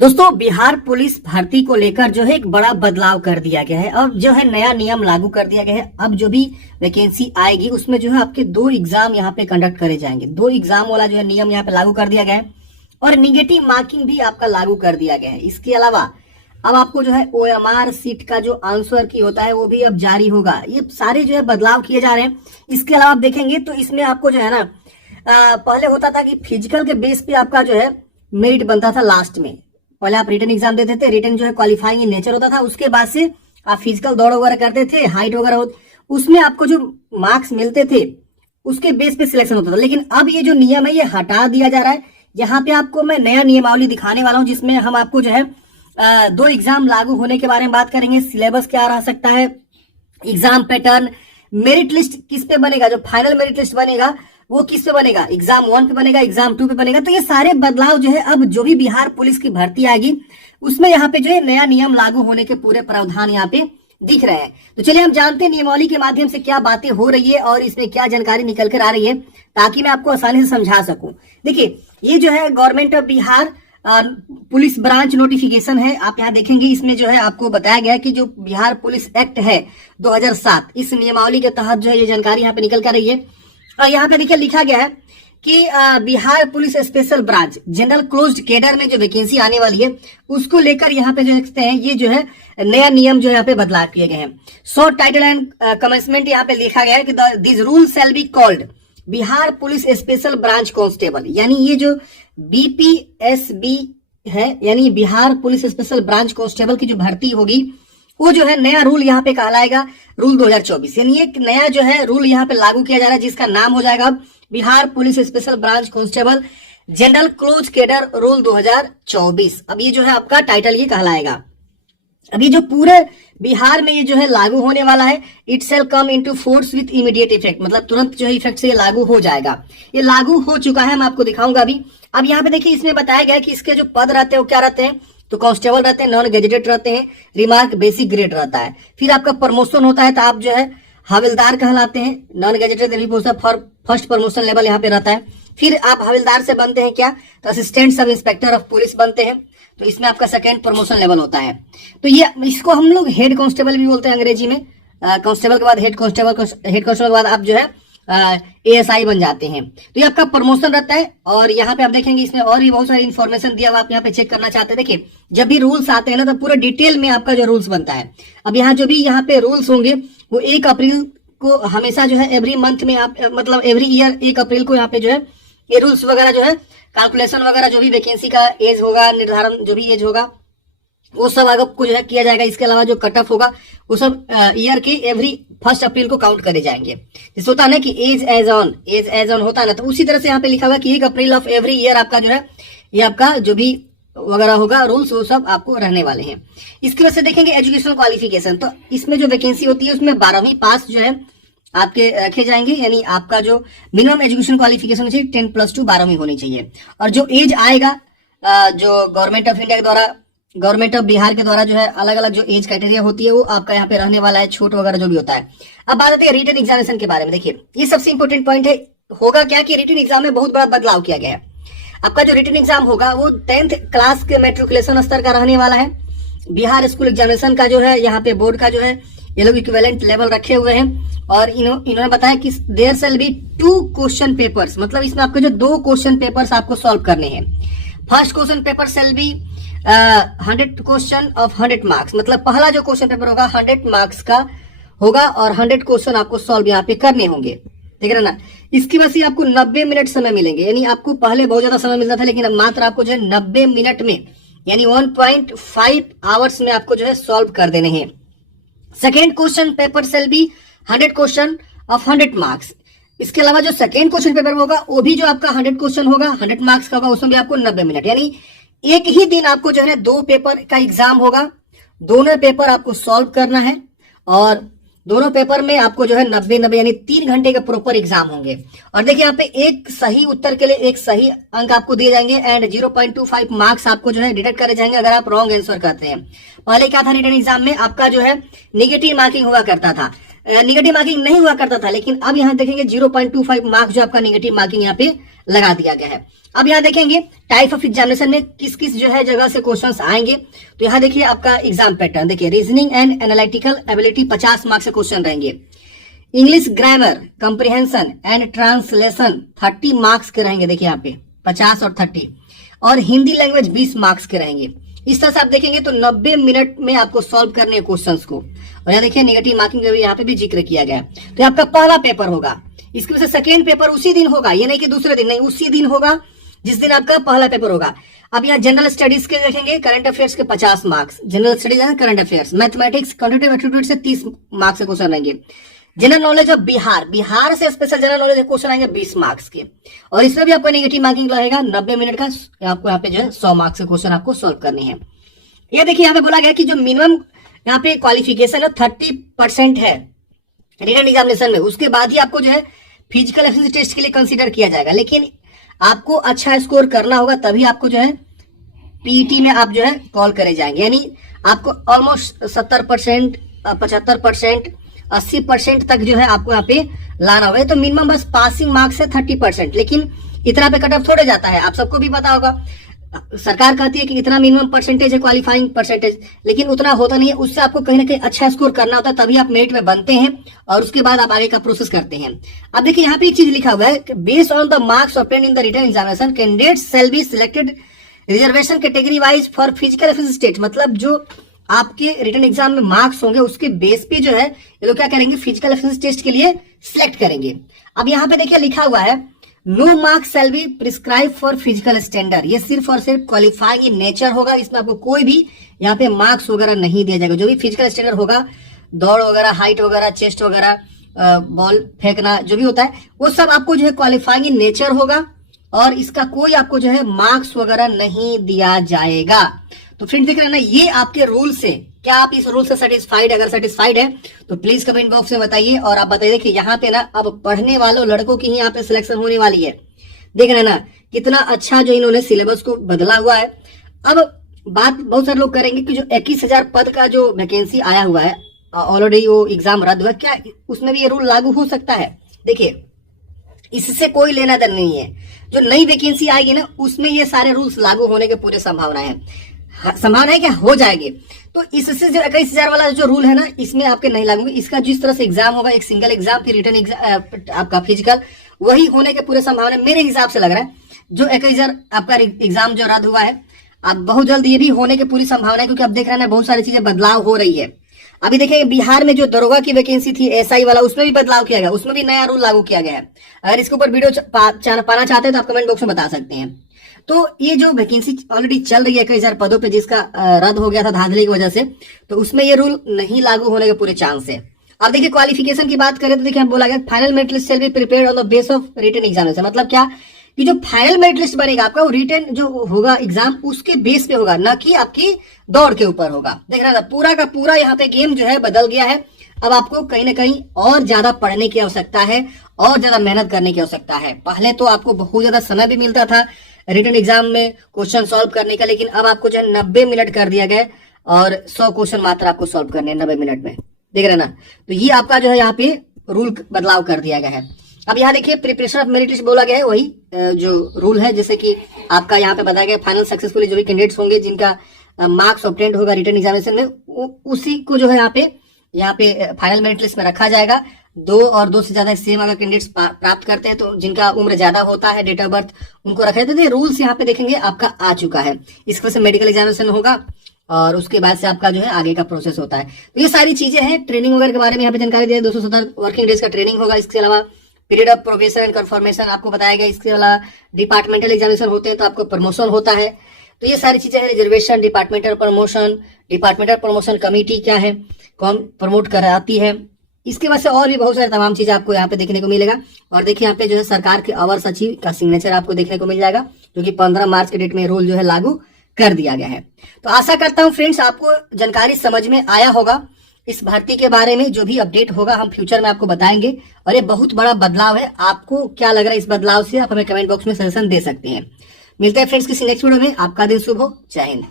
दोस्तों, बिहार पुलिस भर्ती को लेकर जो है एक बड़ा बदलाव कर दिया गया है। अब जो है नया नियम लागू कर दिया गया है। अब जो भी वैकेंसी आएगी उसमें जो है आपके 2 एग्जाम यहाँ पे कंडक्ट करे जाएंगे। 2 एग्जाम वाला जो है नियम यहाँ पे लागू कर दिया गया है और निगेटिव मार्किंग भी आपका लागू कर दिया गया है। इसके अलावा अब आपको जो है OMR सीट का जो आंसर की होता है वो भी अब जारी होगा। ये सारे जो है बदलाव किए जा रहे हैं। इसके अलावा आप देखेंगे तो इसमें आपको जो है ना पहले होता था कि फिजिकल के बेस पे आपका जो है मेरिट बनता था। लास्ट में पहले आप रिटन एग्जाम देते थे, रिटन जो है क्वालिफाइंग इन नेचर होता था। उसके बाद से आप फिजिकल दौड़ वगैरह करते थे, हाइट वगैरह उसमें आपको जो मार्क्स मिलते थे उसके बेस पे सिलेक्शन होता था। लेकिन अब ये जो नियम है ये हटा दिया जा रहा है। यहाँ पे आपको मैं नया नियमावली दिखाने वाला हूँ जिसमें हम आपको जो है 2 एग्जाम लागू होने के बारे में बात करेंगे। सिलेबस क्या रह सकता है, एग्जाम पैटर्न, मेरिट लिस्ट किस पे बनेगा, जो फाइनल मेरिट लिस्ट बनेगा वो किस पे बनेगा, एग्जाम 1 पे बनेगा, एग्जाम 2 पे बनेगा। तो ये सारे बदलाव जो है अब जो भी बिहार पुलिस की भर्ती आएगी उसमें यहाँ पे जो है नया नियम लागू होने के पूरे प्रावधान यहाँ पे दिख रहे हैं। तो चलिए हम जानते हैं नियमावली के माध्यम से क्या बातें हो रही है और इसमें क्या जानकारी निकल कर आ रही है ताकि मैं आपको आसानी से समझा सकूं। देखिए, ये जो है government of Bihar police branch notification है। आप यहाँ देखेंगे इसमें जो है आपको बताया गया है कि जो बिहार पुलिस एक्ट है 2007, इस नियमावली के तहत जो है ये जानकारी यहाँ पे निकल कर रही है। और यहाँ पे देखिए लिखा गया है कि Bihar police special branch general closed cadre में जो वैकेंसी आने वाली है उसको लेकर यहाँ पे जो देखते हैं ये जो है नया नियम जो यहाँ पे बदलाव किए गए हैं। शॉर्ट टाइटल एंड कमेंसमेंट यहाँ पे लिखा गया है कि this rule shall be called Bihar police special branch constable, यानी ये जो BPSB है यानी Bihar police special branch constable की जो भर्ती होगी वो जो है नया रूल यहाँ पे कहलाएगा रूल 2024। यानी एक नया जो है रूल यहाँ पे लागू किया जा रहा है जिसका नाम हो जाएगा Bihar police special branch constable general close cadre rule 2024। अब ये जो है आपका टाइटल ये कहलाएगा। अभी जो पूरे बिहार में ये जो है लागू होने वाला है, it shall come into force with immediate effect, मतलब तुरंत जो है इफेक्ट से ये लागू हो जाएगा। ये लागू हो चुका है, मैं आपको दिखाऊंगा अभी। अब यहाँ पे देखिए इसमें बताया गया है कि इसके जो पद रहते हैं वो क्या रहते हैं। तो कांस्टेबल रहते हैं, नॉन गेजेटेड रहते हैं, रिमार्क बेसिक ग्रेड रहता है। फिर आपका प्रमोशन होता है तो आप जो है हविलदार कहलाते हैं। Non gazetted for first promotion level यहाँ पे रहता है। फिर आप हविलदार से बनते हैं क्या, तो assistant sub inspector of police बनते हैं, तो इसमें आपका सेकेंड प्रमोशन लेवल होता है। तो ये इसको हम लोग हेड कांस्टेबल भी बोलते हैं अंग्रेजी में। कांस्टेबल के बाद हेड कांस्टेबल के बाद आप जो है ASI बन जाते हैं। तो ये आपका प्रमोशन रहता है। और यहाँ पे आप देखेंगे इसमें और भी बहुत सारी इन्फॉर्मेशन दिया हुआ, आप यहाँ पे चेक करना चाहते हैं। देखिए, जब भी रूल्स आते हैं ना तो पूरा डिटेल में आपका जो रूल्स बनता है। अब यहाँ जो भी यहाँ पे रूल्स होंगे वो 1 अप्रैल को हमेशा जो है एवरी मंथ में आप मतलब एवरी ईयर 1 अप्रैल को यहाँ पे जो है ये रूल्स वगैरह जो है कैलकुलेशन वगैरह जो भी वैकेंसी का एज होगा, निर्धारण जो भी एज होगा वो सब आपको जो है किया जाएगा। इसके अलावा जो कट ऑफ होगा वो सब ईयर के एवरी 1 अप्रैल को काउंट करे जाएंगे। जैसे होता है ना कि एज एज ऑन होता है ना, तो उसी तरह से यहाँ पे लिखा हुआ कि 1 अप्रैल ऑफ एवरी ईयर आपका जो है ये आपका जो भी वगैरह होगा रूल्स वो सब आपको रहने वाले हैं। इसकी वजह से देखेंगे एजुकेशनल क्वालिफिकेशन, तो इसमें जो वैकेंसी होती है उसमें 12वीं पास जो है आपके रखे जाएंगे। यानी आपका जो मिनिमम एजुकेशन क्वालिफिकेशन होनी चाहिए 10+2 12वीं होनी चाहिए। और जो एज आएगा जो गवर्नमेंट ऑफ इंडिया के द्वारा, गवर्नमेंट ऑफ बिहार के द्वारा जो है अलग अलग जो एज क्राइटेरिया होती है वो आपका यहाँ पे रहने वाला है, छूट वगैरह जो भी होता है। अब बात आती है रिटन एग्जामिनेशन के बारे में। देखिए, ये सबसे इंपॉर्टेंट पॉइंट है। होगा क्या कि रिटन एग्जाम में बहुत बड़ा बदलाव किया गया है। आपका जो रिटन एग्जाम होगा वो 10th क्लास के मेट्रिकुलेशन स्तर का रहने वाला है। बिहार स्कूल एग्जामिनेशन का जो है यहाँ पे बोर्ड का जो है ये लोग इक्विवेलेंट लेवल रखे हुए हैं। और इन्होंने बताया कि there shall be 2 question papers, मतलब इसमें आपके जो 2 क्वेश्चन पेपर्स आपको सॉल्व करने हैं। First question paper shall be 100 question of 100 marks, मतलब पहला जो क्वेश्चन पेपर होगा 100 मार्क्स का होगा और 100 क्वेश्चन आपको सॉल्व यहाँ पे करने होंगे। देख रहे ना, इसकी वजह से आपको 90 मिनट समय मिलेंगे। यानी आपको पहले बहुत ज्यादा समय मिलता था लेकिन अब मात्र आपको जो है 90 मिनट में यानी 1.5 आवर्स में आपको जो है सॉल्व कर देने हैं। Second question paper shall be 100 question of 100 marks. इसके अलावा जो सेकेंड क्वेश्चन पेपर होगा वो भी जो आपका 100 क्वेश्चन होगा 100 मार्क्स का होगा, उसमें भी आपको 90 मिनट, यानी एक ही दिन आपको जो है 2 पेपर का एग्जाम होगा। दोनों पेपर आपको सॉल्व करना है और दोनों पेपर में आपको जो है 90 यानी 3 घंटे के प्रॉपर एग्जाम होंगे। और देखिए यहाँ पे एक सही उत्तर के लिए एक सही अंक आपको दिए जाएंगे एंड 0.25 मार्क्स आपको जो है डिडक्ट करे जाएंगे अगर आप रॉन्ग आंसर करते हैं। पहले क्या था रिटन एग्जाम में आपका जो है निगेटिव मार्किंग हुआ करता था, निगेटिव मार्किंग नहीं हुआ करता था, लेकिन अब यहाँ देखेंगे 0.25 मार्क्स जो आपका निगेटिव मार्किंग यहाँ पे लगा दिया गया है। अब यहाँ देखेंगे टाइप ऑफ एग्जामिनेशन में किस किस जो है जगह से क्वेश्चंस आएंगे। तो यहाँ देखिए आपका एग्जाम पैटर्न देखिए, reasoning and analytical ability 50 marks से क्वेश्चन रहेंगे। English grammar, comprehension and translation 30 marks के रहेंगे, देखिए यहाँ पे 50 और 30। और हिंदी लैंग्वेज 20 मार्क्स के रहेंगे। इस तरह से आप देखेंगे तो 90 मिनट में आपको सॉल्व करने हैं क्वेश्चंस को। और यहाँ देखिए नेगेटिव मार्किंग का भी यहाँ पे भी जिक्र किया गया है। तो आपका पहला पेपर होगा, इसकी वजह से सेकेंड पेपर उसी दिन होगा, ये नहीं कि दूसरे दिन, नहीं उसी दिन होगा जिस दिन आपका पहला पेपर होगा। अब यहाँ जनरल स्टडीज के देखेंगे, करंट अफेयर्स के 50 मार्क्स, जनरल स्टडीज है current affairs. Mathematics quantitative aptitude से 30 मार्क्स के क्वेश्चन रहेंगे। जनरल नॉलेज ऑफ बिहार से स्पेशल जनरल नॉलेज क्वेश्चन आएंगे 20 मार्क्स के। और इसमें भी आपको नेगेटिव मार्किंग रहेगा 90 मिनट का, आपको यहाँ पे जो है 100 मार्क्स के क्वेश्चन आपको सोल्व करनी है। ये देखिए यहाँ पे बोला गया कि जो मिनिमम यहाँ पे क्वालिफिकेशन है 30% है रिटन एग्जामिनेशन में, उसके बाद ही आपको जो है फिजिकल एफिशिएंसी टेस्ट के लिए कंसीडर किया जाएगा। लेकिन आपको अच्छा स्कोर करना होगा तभी आपको जो है पीईटी में आप जो है कॉल करे जाएंगे। यानी आपको ऑलमोस्ट 70%, 75%, 80% तक जो है आपको यहाँ पे लाना होगा। तो मिनिमम बस पासिंग मार्क्स है 30%, लेकिन इतना पे कट ऑफ थोड़े जाता है, आप सबको भी पता होगा। सरकार कहती है कि इतना मिनिमम परसेंटेज है क्वालिफाइंग परसेंटेज, लेकिन उतना होता नहीं है। उससे आपको कहीं ना कहीं अच्छा स्कोर करना होता है, तभी आप मेरिट में बनते हैं और उसके बाद आप आगे का प्रोसेस करते हैं। अब देखिए यहाँ पे एक चीज लिखा हुआ है, based on the marks obtained in the written examination candidates shall be selected reservation category wise for physical efficiency state. मतलब जो आपके रिटन एग्जाम में मार्क्स होंगे उसके बेस पे जो है ये लोग क्या करेंगे, फिजिकल एफिशिएंसी टेस्ट के लिए सिलेक्ट करेंगे। अब यहाँ पे देखिए लिखा हुआ है, no marks shall be prescribe for physical standard. ये सिर्फ और सिर्फ क्वालिफाइंग इन नेचर होगा, इसमें आपको कोई भी यहाँ पे मार्क्स वगैरह नहीं दिया जाएगा। जो भी फिजिकल स्टैंडर्ड होगा, दौड़ वगैरह, हाइट वगैरह, चेस्ट वगैरह, बॉल फेंकना जो भी होता है, वो सब आपको जो है क्वालिफाइंग इन नेचर होगा और इसका कोई आपको जो है मार्क्स वगैरह नहीं दिया जाएगा। तो फ्रेंड देख रहे हैं ना, ये आपके रूल से, क्या आप इस रूल से सेटिस्फाइड? अगर सेटिस्फाइड है तो प्लीज कमेंट बॉक्स में बताइए। और आप बताइए कि यहाँ पे ना अब पढ़ने वालों लड़कों की ही यहाँ पे सिलेक्शन होने वाली है। देख रहे हैं ना कितना अच्छा जो इन्होंने सिलेबस को बदला हुआ है। अब बात बहुत सारे लोग करेंगे कि जो 21,000 पद का जो वैकेंसी आया हुआ है, ऑलरेडी वो एग्जाम रद्द हुआ, क्या उसमें भी ये रूल लागू हो सकता है? देखिए इससे कोई लेना देना नहीं है। जो नई वैकेंसी आएगी ना उसमें ये सारे रूल्स लागू होने के पूरे संभावना है, संभावना है क्या हो जाएगी। तो इससे जो 21,000 वाला जो रूल है ना, इसमें आपके नहीं लागू। इसका जिस तरह से एग्जाम होगा, एक सिंगल एग्जाम फिर रिटर्न एग्जाम आपका फिजिकल, वही होने के पूरे संभावना मेरे हिसाब से लग रहा है। जो 21,000 आपका एग्जाम जो रद्द हुआ है, अब बहुत जल्द ये भी होने की पूरी संभावना है, क्योंकि अब देख रहे हैं ना बहुत सारी चीजें बदलाव हो रही है। अभी देखिए बिहार में जो दरोगा की वैकेंसी थी एसआई वाला, उसमें भी बदलाव किया गया, उसमें भी नया रूल लागू किया गया है। अगर इसके ऊपर वीडियो पाना चाहते हैं तो आप कमेंट बॉक्स में बता सकते हैं। तो ये जो वैकेंसी ऑलरेडी चल रही है 21,000 पदों पे, जिसका रद्द हो गया था धांधली की वजह से, तो उसमें ये रूल नहीं लागू होने के पूरे चांस है। अब देखिए क्वालिफिकेशन की बात करें तो देखिए हम बोला गया final merit list shall be prepared on the base of written examination. मतलब क्या कि जो फाइनल मेरिट लिस्ट बनेगा आपका, वो रिटन जो होगा एग्जाम उसके बेस पे होगा, ना कि आपकी दौड़ के ऊपर होगा। देख रहा था पूरा का पूरा यहाँ पे गेम जो है बदल गया है। अब आपको कहीं ना कहीं और ज्यादा पढ़ने की आवश्यकता है और ज्यादा मेहनत करने की आवश्यकता है। पहले तो आपको बहुत ज्यादा समय भी मिलता था रिटन एग्जाम में क्वेश्चन सॉल्व करने का, लेकिन अब आपको जो है 90 मिनट कर दिया गया और 100 क्वेश्चन मात्र आपको सॉल्व करने हैं 90 मिनट में। देख रहे ना, तो ये आपका जो है यहाँ पे रूल बदलाव कर दिया गया है। अब यहाँ देखिए प्रिपरेशन ऑफ मेरिट लिस्ट बोला गया है, वही जो रूल है, जैसे कि आपका यहाँ पे बताया गया फाइनल सक्सेसफुली जो भी कैंडिडेट्स होंगे जिनका मार्क्स ऑब्टेन्ड होगा रिटन एग्जामिनेशन में, उसी को जो है यहाँ पे फाइनल मेरिट लिस्ट में रखा जाएगा। 2 और 2 से ज्यादा सेम अगर कैंडिडेट्स प्राप्त करते हैं तो जिनका उम्र ज्यादा होता है, डेट ऑफ बर्थ, उनको रखा जाता है। रूल्स यहाँ पे देखेंगे आपका आ चुका है। इस वजह से मेडिकल एग्जामिनेशन होगा और उसके बाद से आपका जो है आगे का प्रोसेस होता है। तो ये सारी चीजें हैं। ट्रेनिंग वगैरह के बारे में यहाँ पे जानकारी दिया, 270 वर्किंग डेज का ट्रेनिंग होगा। इसके अलावा period of probation and confirmation आपको बताया गया। इसके अलावा डिपार्टमेंटल एग्जामिनेशन होते हैं तो आपको प्रमोशन होता है। तो ये सारी चीजें हैं, रिजर्वेशन, डिपार्टमेंटल प्रमोशन कमेटी क्या है, कौन प्रमोट कराती है, इसके वजह से और भी बहुत सारे तमाम चीजें आपको यहाँ पे देखने को मिलेगा। और देखिए यहाँ पे जो है सरकार के अवर सचिव का सिग्नेचर आपको देखने को मिल जाएगा, जो कि 15 मार्च के डेट में रूल जो है लागू कर दिया गया है। तो आशा करता हूँ फ्रेंड्स आपको जानकारी समझ में आया होगा। इस भर्ती के बारे में जो भी अपडेट होगा हम फ्यूचर में आपको बताएंगे। और ये बहुत बड़ा बदलाव है, आपको क्या लग रहा है इस बदलाव से, आप हमें कमेंट बॉक्स में सजेशन दे सकते हैं। मिलते हैं फ्रेंड्स किसी नेक्स्ट वीडियो में। आपका दिन शुभ हो। जय हिंद।